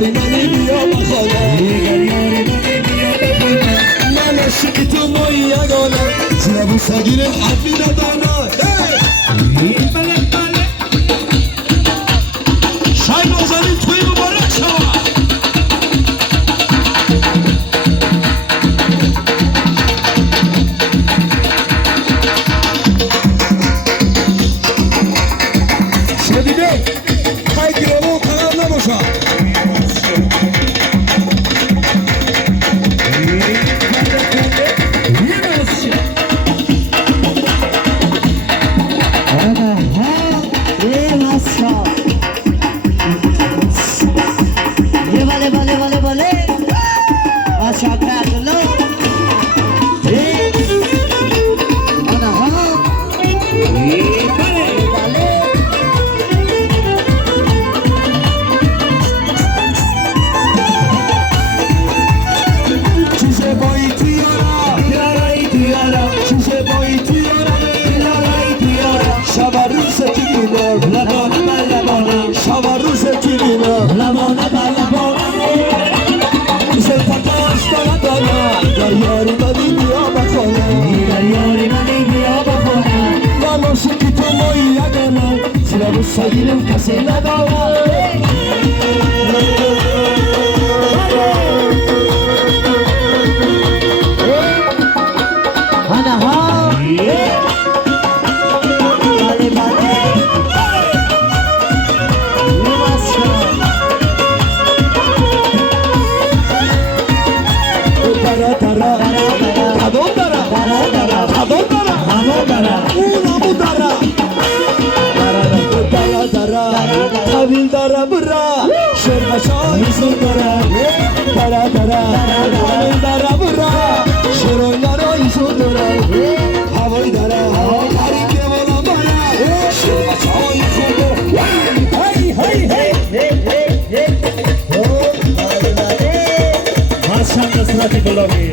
یاری منی بیا بخوانم من عشق تو مایی یگانم زنبو سگیر حرفی ندانم شای نازنین توی مبارک شما شدیده خواهی گیرمون قرار نباشم سگیرم کسی ندارم آنها بله بله ترا ترا کدوم دارم کدوم دارم اونمو دارم قبیل دارم برا شرمشای زور دارم دارا دارا قبیل دارم برا شرایارای زور دارم هوای دارم قریب دیوانم برا شرمشای زور دارم هی هی هی ماشان نصرتی گلامی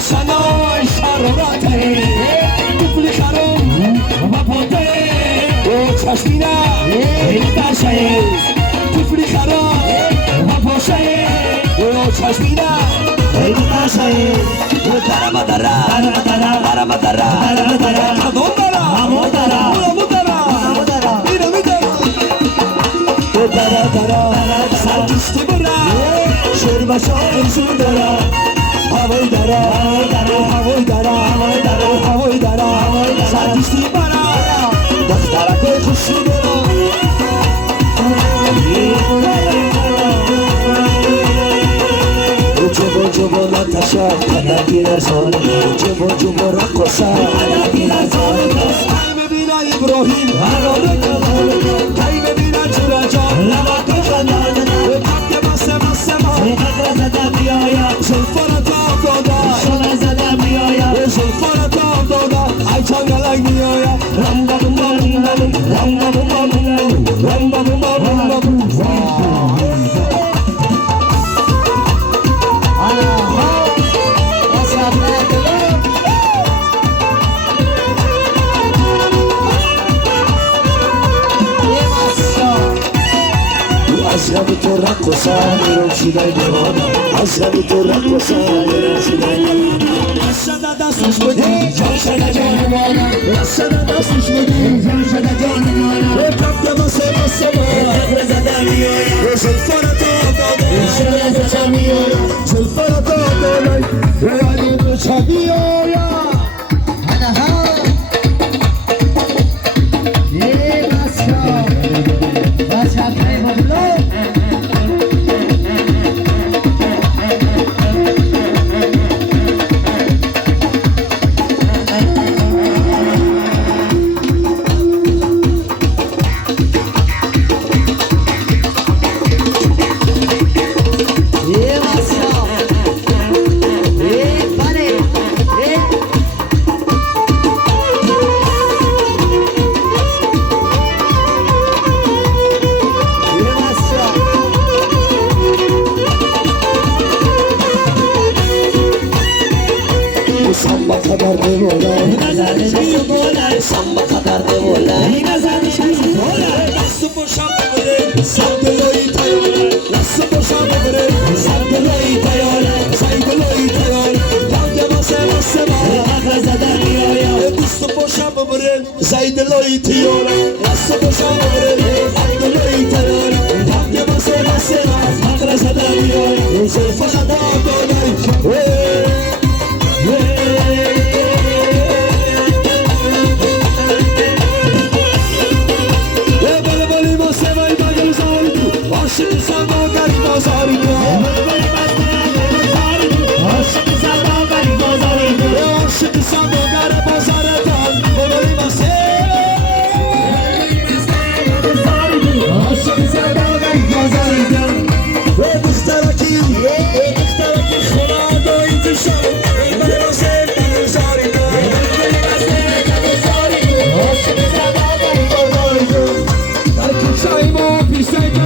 شنای شرارته طفل خرم و پاته و چشمینه ایتاشه طفل خرم و پاشه و چشمینه ایتاشه درم درم درم درم کدوم درم همو درم اینو میدارم درم سرگشتی برم شرمشای زور دارم هوای دارم سرگشتی برم دخترک خوشی دارم جبو نتشا قدکی رسول جبو رقصا قدکی رسول کای ببینا ابراهیم هرانه کلال کای ببینا چورا جان لما کشنان کم بسه ما سیقت زدم بیایا شلفان تاب دادا شل زدم بیایا شلفان تاب دادا ای چانگلک بیایا رنگا بومبا رنگا بومبا عزیزم تو رقصا میرم شدای دیوانه عزیزم تو رقصا میرم شدای دیوانه رسد دستش بدی جان شده جان مانا رسد دستش بدی جان شده جان مانا تو سواره خنده بری تراره خنده بسه بسه از مدرسه در میای صرف خدا داری بله بله ما سوای بگل زاری تو عاشق سما گری بازاری تو عاشق سما گری بازاری تو عاشق سما گری بازاری تو بله ما عاشق سما گری بازاری تو دخترکی خدا دایی تو شب بله ما سوای بگل زاری تو عاشق سما گری بازاری تو شای ما پیشای تو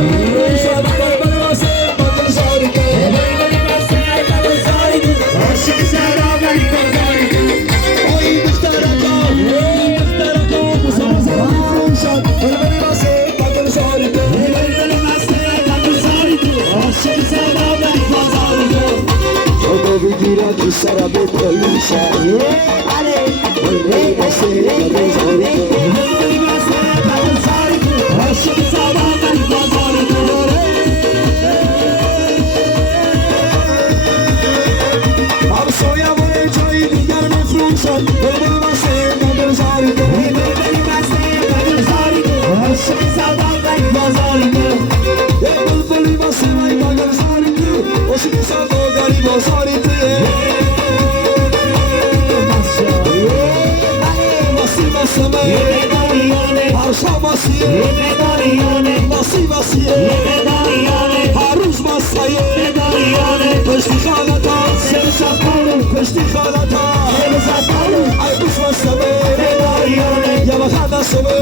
شاد بله ما سوای بگل زاری تو عاشق سما گری بازاری تو اوی دخترکا بساز شاد بله ما سوای بگل زاری تو عاشق سما گری بازاری تو خدا بگیره تو سر به پلیسا بله ما سوای بگل زاری تو عاشق سما گری بازاری تو همسایه‌مون جای دیگر مفروشن بلبل واسه بگل زاری تو عاشق سما گری بازاری تو بلبلی واسه من بگل زاری تو عاشق سما گری بازاری تو ماسی هر شب ماسیه ماسی هر روز ماسیه پشتی خالتا پشتی خالتا ای بوش ماسمه یا بخد نسمه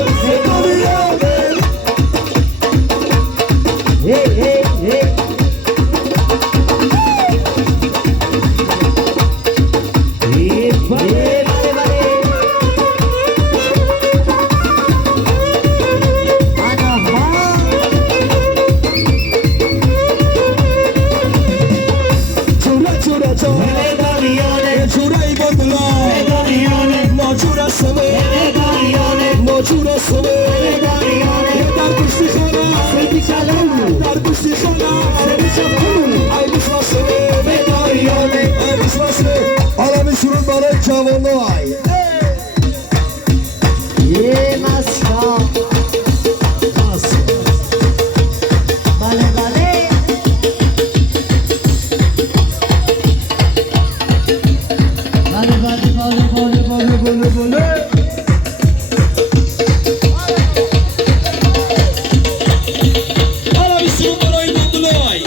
جوانای مسکا بله بله حالا بیسیم برای بندلای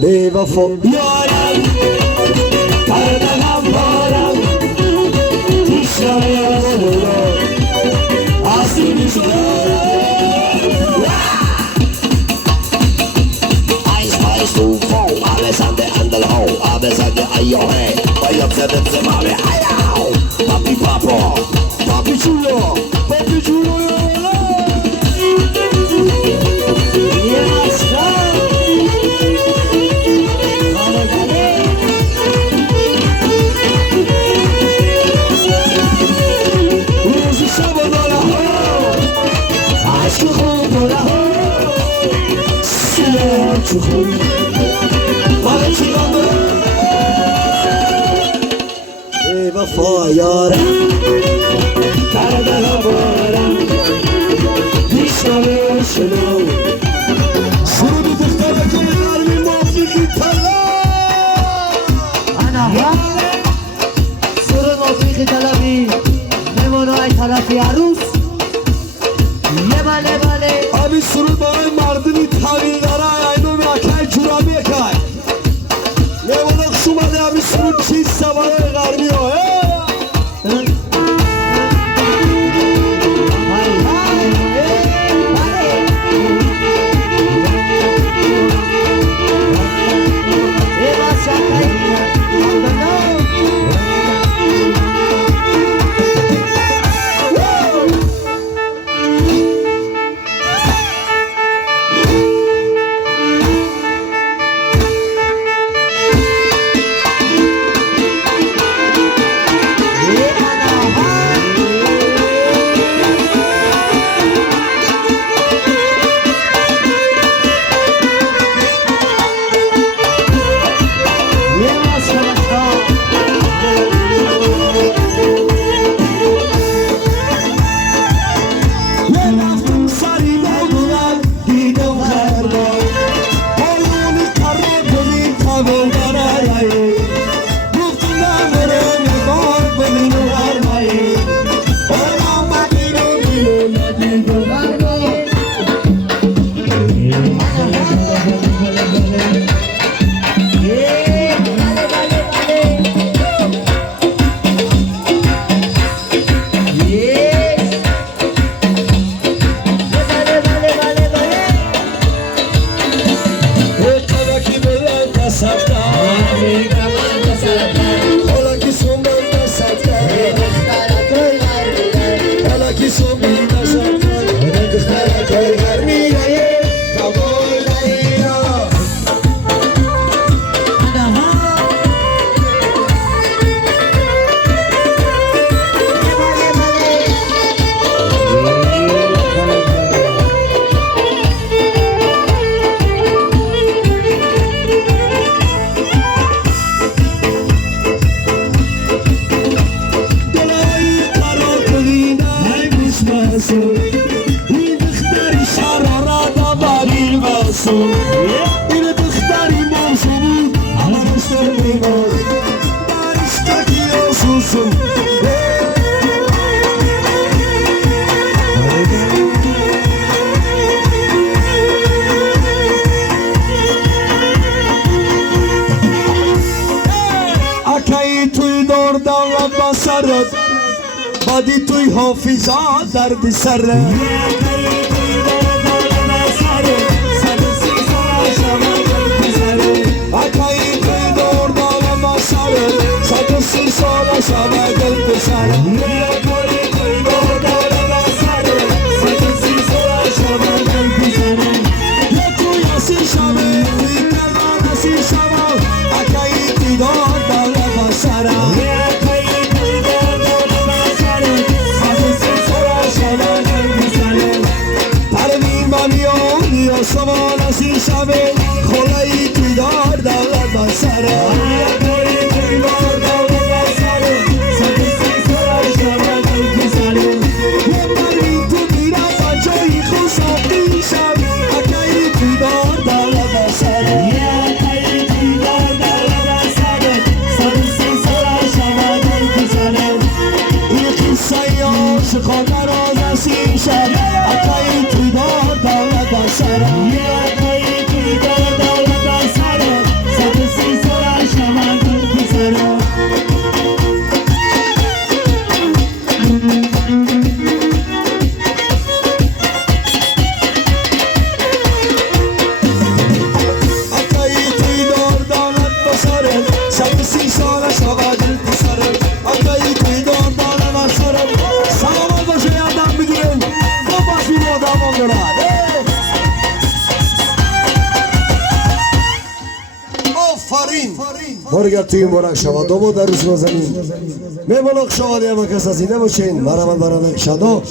Beva for yaram, karda gam varam, Alles an der Handel hau, alles an der Eier hey. Bei uns sind es immer mehr Eier. Papi Papa, Papi Chulo, Papi Chulo, ای وفا یارم دردم بارم میشنوه شنو سرود دختره که قلبی موفیقی طلا انا سرود موفیقی طلبی نمونای طرفی عروس یه بله بله abi سرود برای مردمی طویل داره اینو میاکای جورابی اکای لیوانک شماده abi سرود چیز سواره غربی ها این دختری موسومی اما مستر میمار دارشتاکی آسوسو اکایی توی دور دولت بسرد بعدی توی حافظات درد سرد اکایی توی دور دولت بسرد 130 سال شبه دل بسرد اکایی توی دور دولت بسرد 130 سال شبه دل بسرد یکو یاسی شبه دیگر نسی شبه اکایی توی دور دولت بسرد سوال از این شبه خلایی توی دار دولت بسره خلایی توی دار دولت بسره 130 سال شبه دل بسره یه برین تو میره بچایی خوصافی شب اکایی توی دار دولت بسره اکایی توی دار دولت بسره 130 سال شبه دل بسره این قصه عاشق دراز از این شب اکایی توی دار دولت بسره بارگر توی مبارک شود داماد در روز نازنین میمونک شاد یا کس از این نباشین مرحمت برادر شادو